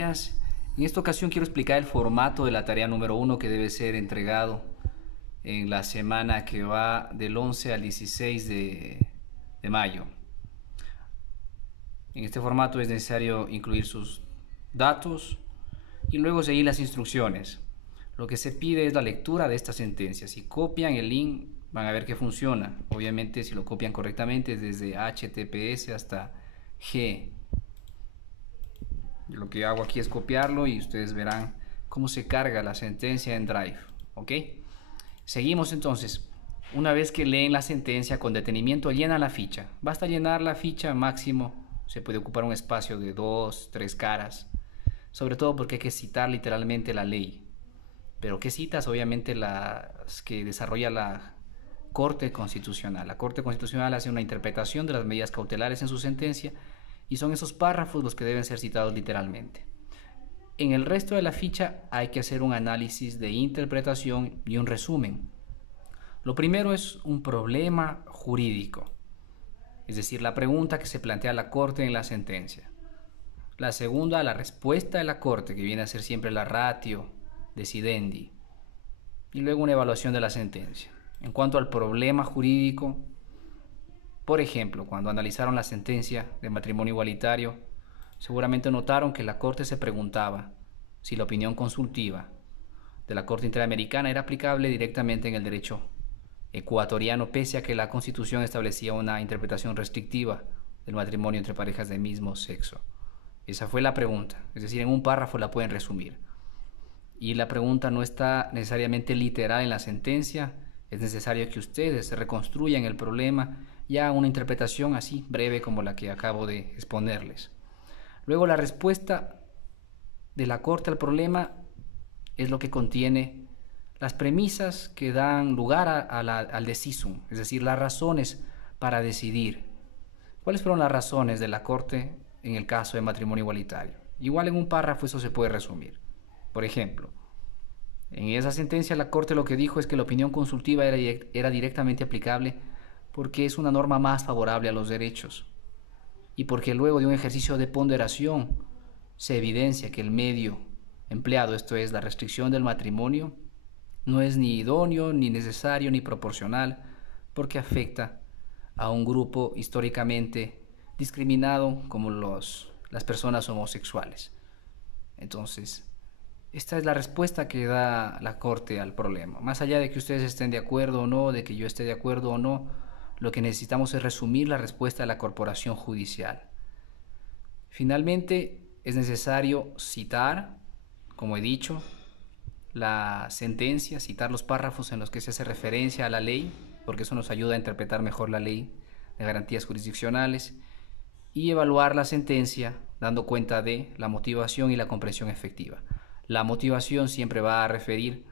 días. En esta ocasión quiero explicar el formato de la tarea número 1 que debe ser entregado en la semana que va del 11 al 16 de mayo. En este formato es necesario incluir sus datos y luego seguir las instrucciones. Lo que se pide es la lectura de esta sentencia. Si copian el link van a ver que funciona. Obviamente si lo copian correctamente desde HTTPS hasta G. Lo que hago aquí es copiarlo y ustedes verán cómo se carga la sentencia en Drive. ¿Ok? Seguimos entonces. Una vez que leen la sentencia con detenimiento, llenan la ficha. Basta llenar la ficha máximo. Se puede ocupar un espacio de 2, 3 caras. Sobre todo porque hay que citar literalmente la ley. Pero ¿qué citas? Obviamente las que desarrolla la Corte Constitucional. La Corte Constitucional hace una interpretación de las medidas cautelares en su sentencia y son esos párrafos los que deben ser citados literalmente. En el resto de la ficha hay que hacer un análisis de interpretación y un resumen. Lo primero es un problema jurídico, es decir, la pregunta que se plantea la Corte en la sentencia. La segunda, la respuesta de la Corte, que viene a ser siempre la ratio decidendi. Y luego una evaluación de la sentencia. En cuanto al problema jurídico, por ejemplo, cuando analizaron la sentencia de matrimonio igualitario, seguramente notaron que la Corte se preguntaba si la opinión consultiva de la Corte Interamericana era aplicable directamente en el derecho ecuatoriano, pese a que la Constitución establecía una interpretación restrictiva del matrimonio entre parejas de mismo sexo. Esa fue la pregunta, es decir, en un párrafo la pueden resumir. Y la pregunta no está necesariamente literal en la sentencia, es necesario que ustedes reconstruyan el problema y hagan una interpretación así breve como la que acabo de exponerles. Luego la respuesta de la Corte al problema es lo que contiene las premisas que dan lugar al decisum, es decir, las razones para decidir. ¿Cuáles fueron las razones de la Corte en el caso de matrimonio igualitario? Igual en un párrafo eso se puede resumir. Por ejemplo, en esa sentencia la Corte lo que dijo es que la opinión consultiva era directamente aplicable porque es una norma más favorable a los derechos y porque luego de un ejercicio de ponderación se evidencia que el medio empleado, esto es la restricción del matrimonio, no es ni idóneo, ni necesario, ni proporcional, porque afecta a un grupo históricamente discriminado como las personas homosexuales. Entonces, esta es la respuesta que da la Corte al problema. Más allá de que ustedes estén de acuerdo o no, de que yo esté de acuerdo o no, lo que necesitamos es resumir la respuesta de la corporación judicial. Finalmente, es necesario citar, como he dicho, la sentencia, citar los párrafos en los que se hace referencia a la ley, porque eso nos ayuda a interpretar mejor la ley de garantías jurisdiccionales, y evaluar la sentencia dando cuenta de la motivación y la comprensión efectiva. La motivación siempre va a referir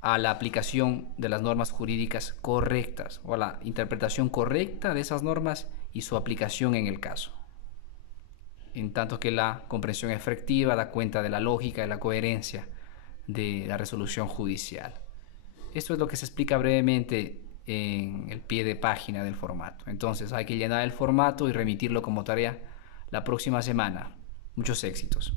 a la aplicación de las normas jurídicas correctas o a la interpretación correcta de esas normas y su aplicación en el caso. En tanto que la comprensión efectiva da cuenta de la lógica y la coherencia de la resolución judicial. Esto es lo que se explica brevemente en el pie de página del formato. Entonces hay que llenar el formato y remitirlo como tarea la próxima semana. Muchos éxitos.